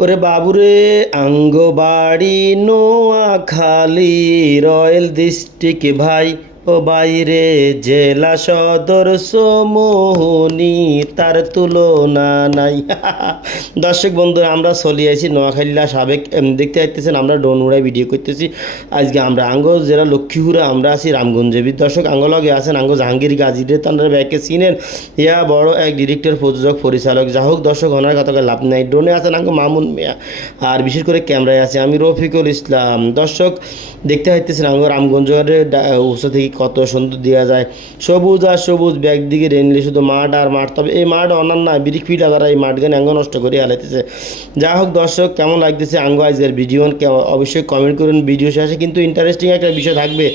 ওরে বাবুরে আঙ্গবাড়ি Noakhali royal district ভাই। বাইরে জেলা সদর সমোহনি, তার তুলনা নাই। দর্শক বন্ধুরা, আমরা চলে আছি নোয়াখালীলা সাবেক দেখতে পাইতেছেন, আমরা ডোন উড়াই ভিডিও করতেছি। আজকে আমরা আঙ্গ জেলা লক্ষ্মীপুরে আমরা আছি রামগঞ্জে দর্শক আঙ্গ লগে আছেন আঙ্গ জাহাঙ্গীর গাজী রে তান্ডার ব্যাকে চিনেন। ইয়া বড় এক ডিরেক্টর প্রযোজক, পরিচালক। যা হোক, দর্শক, ওনার কথা লাভ নাই। ড্রোনে আছেন আঙ্গ মামুন মিয়া। আর বিশেষ করে ক্যামেরায় আছে আমি রফিকুল ইসলাম। দর্শক, দেখতে পাইতেছেন আঙ্গ রামগঞ্জের উৎস থেকে কত সুন্দর দেওয়া যায়। সবুজ আর সবুজ ব্যাগ দিকে রেনলে শুধু মাঠ আর মাঠ। তবে এই মাঠ অন্যান্য না বিরিক ফিটা তারা এই মাঠখানে আঙ্গ নষ্ট করে হালাইতেছে। যা হোক দর্শক, কেমন লাগতেছে আঙ্গ আজকের ভিডিও? অবশ্যই কমেন্ট করুন ভিডিও শেষে। কিন্তু ইন্টারেস্টিং একটা বিষয় থাকবে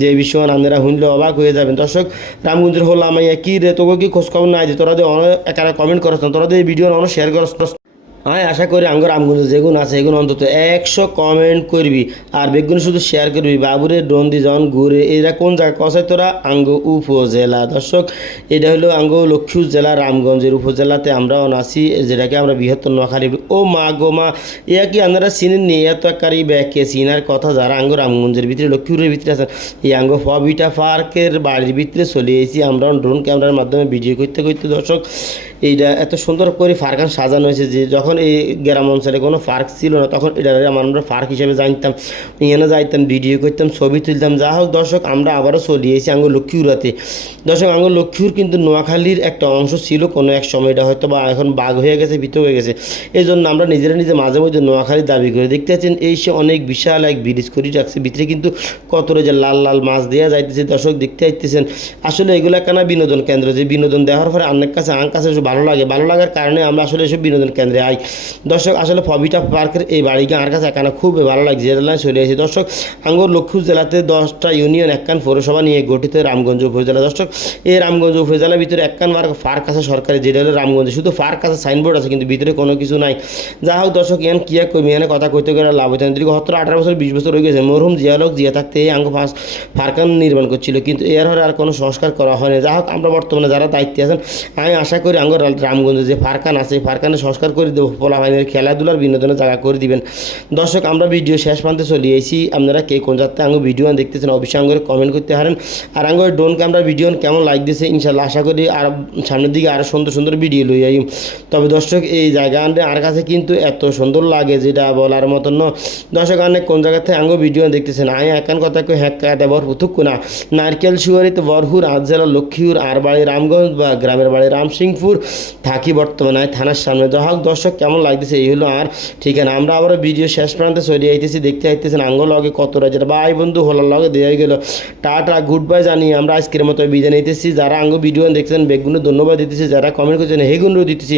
যে এই বিষয় আপনারা শুনলে অবাক হয়ে যাবেন। দর্শক, রামগঞ্জের হলাম কি রে তোকে কি খোঁজ খবর নাই যে তোরা অনেক একারা কমেন্ট করছ না, তোরা দিয়ে এই ভিডিও অনেক শেয়ার করছ হ্যাঁ আশা করি আঙ্গ রামগঞ্জ যেগুন আছে, এগুলো অন্তত একশো কমেন্ট করবি। আর বেগুন শুধু শেয়ার করবি। বাবুরে ড্রোন দিয়ে যখন ঘুরে এরা কোন জায়গা কষায় তোরা আঙ্গ উপজেলা। দর্শক, এটা হলো আঙ্গ লক্ষ্মী জেলা, রামগঞ্জের উপজেলাতে আমরাও আছি যেটাকে আমরা বৃহত্তর নোয়াখালী ও মা গো মা ইয়া কি আপনারা চিনেন নি এত একারি ব্যাকে চিনার কথা যারা আঙ্গ রামগঞ্জের ভিতরে লক্ষ্মীপুরের ভিতরে আছেন। এই আঙ্গ ফবিটা পার্কের বাড়ির ভিতরে চলে এসেছি। আমরা ড্রোন ক্যামেরার মাধ্যমে ভিডিও করতে করতে দর্শক এইটা এত সুন্দর করে ফার্কান সাজানো হয়েছে যে যখন এই গ্রাম অঞ্চলে কোনো পার্ক ছিল না, তখন এটা আমরা পার্ক হিসেবে জানতাম। এখানে যাইতাম, ভিডিও করতাম, ছবি তুলতাম। যা হোক দর্শক, আমরা আবারও চলে এসেছি আঙ্গ লক্ষ্মীপুরাতে। দর্শক আঙ্গ লক্ষ্মীপুর কিন্তু নোয়াখালীর একটা অংশ ছিল। কোনো এক সময় এটা হয়তো বা এখন বাঘ হয়ে গেছে ভিতর হয়ে গেছে। এই জন্য আমরা নিজেরা নিজে মাঝে মধ্যে নোয়াখালী দাবি করে দেখতে পাচ্ছেন, এই সে অনেক বিশাল এক ব্রিজ করে রাখছে। ভিতরে কিন্তু কত যে লাল লাল মাছ দেওয়া যাইতেছে, দর্শক দেখতে পাইতেছেন। আসলে এগুলো কেনা বিনোদন কেন্দ্র? যে বিনোদন দেওয়ার পরে অনেক কাছে আমার কাছে ভালো লাগে, ভালো লাগার কারণে আমরা আসলে এসব বিনোদন কেন্দ্রে আই। দর্শক, আসলে ফবিটা পার্কের এই বাড়িকে আমার কাছে এখানে খুব ভালো লাগছে যেটা চলে এসেছি। দর্শক, আঙ্গুর লক্ষ্মীপুর জেলাতে দশটা ইউনিয়ন একখান পৌরসভা নিয়ে গঠিত রামগঞ্জ উপজেলা। দর্শক, এই রামগঞ্জ উপজেলার ভিতরে একখান পার্ক আছে সরকারি, যেটা হলো রামগঞ্জে। শুধু পার্ক আছে সাইনবোর্ড আছে, কিন্তু ভিতরে কোনো কিছু নাই। যা হোক দর্শক, ইয়ান কিয়া কমি এনে কথা কইতে গেলে লাভ হচ্ছে না। দীর্ঘ সত্তর আঠারো বছর, বিশ বছর হয়ে গেছে। মরহুম জিয়ালক জিয়া থাকতে এই আঙ্গ ফাঁস ফারকান নির্মাণ করছিল। কিন্তু এর আর কোনো সংস্কার করা হয়নি যা হোক, আমরা বর্তমানে যারা দায়িত্বে আছেন, আমি আশা করি আঙ্গ রামগঞ্জে যে ফারকান আছে ফারকানে সংস্কার করে দেবো। পোলা ভাইনের খেলাধুলার বিনোদনের জায়গা করে দিবেন। দর্শক, আমরা ভিডিও শেষ প্রান্তে চলে এসেছি। আপনারা কে কোন যাত্রা আঙ্গ ভিডিও দেখতেছেন অবশ্যই আঙ্গরে কমেন্ট করতে পারেন। আর আঙ্গ ড্রোন ক্যামেরার ভিডিও কেমন লাইক দিয়েছে ইনশাল্লাহ আশা করি আর সামনের দিকে আরও সুন্দর সুন্দর ভিডিও লই যাই তবে দর্শক, এই জায়গা আর কাছে কিন্তু এত সুন্দর লাগে যেটা বলার মতন ন দর্শক, আনে কোন জায়গা থেকে আঙ্গ ভিডিও দেখতেছেন? আমি একান কথা কই হ্যাঁ কাটা বর পুতুক না। নারকেল, সুয়ারিতে, বরহুর, আজ জেলা লক্ষ্মীপুর আর বাড়ি রামগঞ্জ বা গ্রামের বাড়ি রামসিংপুর থাকি বর্তমানে থানার সামনে। যা হোক দর্শক, কেমন লাগতেছে? এই হলো আর ঠিকানা। আমরা আবার ভিডিও শেষ প্রান্তে চলে আইতেছি। দেখতে আইতেছেন আঙ্গ লগে কত রাজ্যের ভাই বন্ধু, হলার লগে দেওয়া গেল। টাটা গুড বাই জানিয়ে আমরা আজকের মতো বিদায় নিতেছি। যারা আঙ্গ ভিডিও দেখছেন বেগুনে ধন্যবাদ দিতেছি। যারা কমেন্ট করছেন হেগুনও দিতেছি।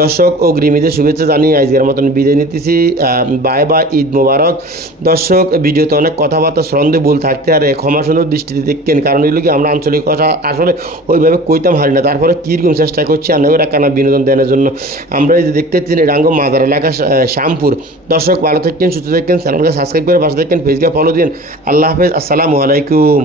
দর্শক ও গ্রিমিদের শুভেচ্ছা জানিয়ে আজকের মতন বিদায় নিতেছি। Bye bye, Eid Mubarak. দর্শক, ভিডিওতে অনেক কথাবার্তা শ্রন্ধে ভুল থাকতে আর ক্ষমা সুন্দর দৃষ্টিতে দেখেন। কারণ এগুলো কি, আমরা আঞ্চলিক কথা আসলে ওইভাবে কইতাম হারি না। তারপরে কীরকম চেষ্টা করছি আপনাদের কানা বিনোদন দেওয়ার জন্য। আমরা যদি দেখতে পাচ্ছি রাঙ্গ মাদার এলাকা শ্যামপুর। দর্শক, ভালো থাকেন, সুস্থ থাকেন চ্যানেলকে সাবস্ক্রাইব করে পাশে থাকেন ফেসবুকে ফলো দিন আল্লাহ হাফেজ, আসসালামু আলাইকুম।